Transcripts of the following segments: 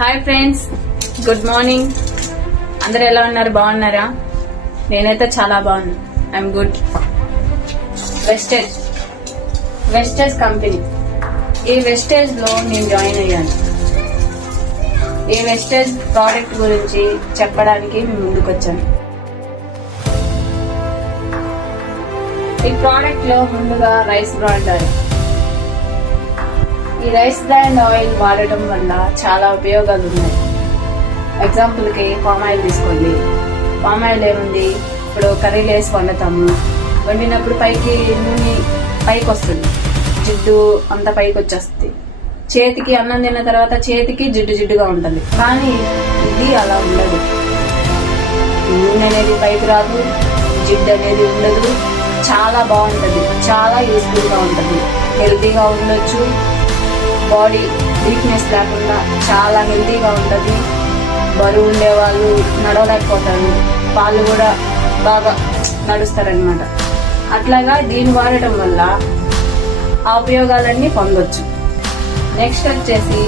Hi friends, good morning. అందరు ఎలా ఉన్నారు? బాగున్నారా? నేనైతే చాలా బాగున్నా. I'm good. Vestige company. ఈ వెస్టేజ్ లో నేను జాయిన్ అయ్యాను. ఈ వెస్టేజ్ ప్రోడక్ట్ గురించి చెప్పడానికి ముందుకు వచ్చాను. ఈ ప్రోడక్ట్ లో ముందుగా రైస్ బ్రాండ్ ఆయిల్. ఈ రైస్ బ్రాండ్ ఆయిల్ వాడటం వల్ల చాలా ఉపయోగాలు ఉన్నాయి. ఎగ్జాంపుల్ కి పామ్ ఆయిల్ తీసుకోండి. పామ్ ఆయిల్ ఏముంది, ఇప్పుడు కర్రీలు వేసి వండుతాము. వండినప్పుడు పైకి నూనె పైకి వస్తుంది, జిడ్డు అంతా పైకి వచ్చేస్తుంది. చేతికి అన్నం తిన్న తర్వాత చేతికి జిడ్డుగా ఉంటుంది. కానీ ఇది అలా ఉండదు. నూనె అనేది పైకి రాదు, జిడ్డు అనేది ఉండదు. చాలా బాగుంటుంది, చాలా యూస్ఫుల్ గా ఉంటుంది. హెల్తీగా ఉండొచ్చు, బాడీ వీక్నెస్ లేకుండా చాలా హెల్తీగా ఉంటుంది. బరువు ఉండే వాళ్ళు నడవలేకపోతారు, వాళ్ళు కూడా బాగా నడుస్తారనమాట. అట్లాగా దీన్ని వాడటం వల్ల ఆ ఉపయోగాలన్నీ పొందొచ్చు. నెక్స్ట్ వచ్చేసి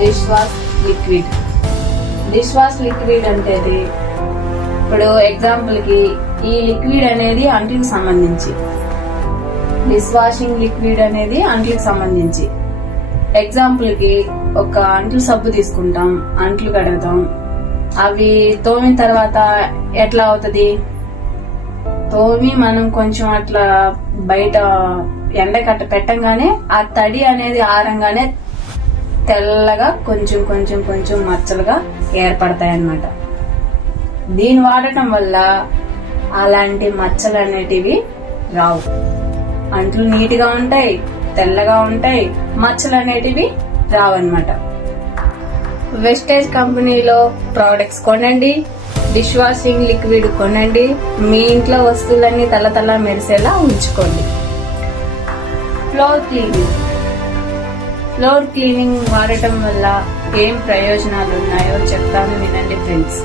dish wash liquid. Dish wash liquid అంటే ఇప్పుడు ఎగ్జాంపుల్ కి ఈ లిక్విడ్ అనేది అంట్లకు సంబంధించి, డిష్ వాషింగ్ లిక్విడ్ అనేది అంట్లకు సంబంధించి. ఎగ్జాంపుల్ కి ఒక అంట్లు సబ్బు తీసుకుంటాం, అంట్లు కడుగుతాం. అవి తోమిన తర్వాత ఎట్లా అవుతుంది, తోమి మనం కొంచెం అట్లా బయట ఎండకట్ట పెట్టంగానే ఆ తడి అనేది ఆరంగానే తెల్లగా కొంచెం కొంచెం కొంచెం మచ్చలుగా ఏర్పడతాయి అన్నమాట. దీన్ని వాడటం వల్ల అలాంటి మచ్చలు అనేటివి రావు. అంట్లు నీట్గా ఉంటాయి, తెల్లగా ఉంటాయి, మచ్చలు అనేటివి రావన్నమాట. వెస్టేజ్ కంపెనీలో ప్రోడక్ట్స్ కొనండి, డిష్ వాషింగ్ లిక్విడ్ కొనండి, మీ ఇంట్లో వస్తువులన్నీ తల మెరిసేలా ఉంచుకోండి. ఫ్లోర్ క్లీనింగ్ వాడటం వల్ల ఏం ప్రయోజనాలు ఉన్నాయో చెప్తాను, వినండి ఫ్రెండ్స్.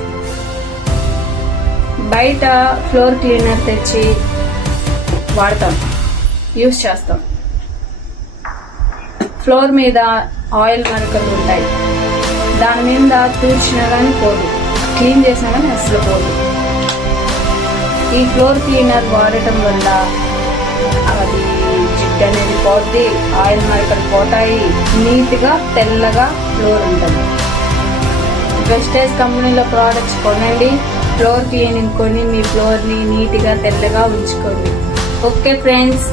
బయట ఫ్లోర్ క్లీనర్ తెచ్చి వాడతాం, యూజ్ చేస్తాం. ఫ్లోర్ మీద ఆయిల్ మరకలు ఉంటాయి, దాని మీద తూర్చినా కానీ పోదు, క్లీన్ చేసినా కానీ అసలు పోదు. ఈ ఫ్లోర్ క్లీనర్ వాడటం వల్ల అది జిడ్డు అనేది పోద్ది, ఆయిల్ మరకలు పోతాయి, నీట్ గా తెల్లగా ఫ్లోర్ ఉంటుంది. వెస్టేజ్ కంపెనీలో ప్రోడక్ట్స్ కొనండి, ఫ్లోర్ క్లీనింగ్ కొని మీ ఫ్లోర్ ని నీట్ గా తెల్లగా ఉంచుకోండి. Okay friends,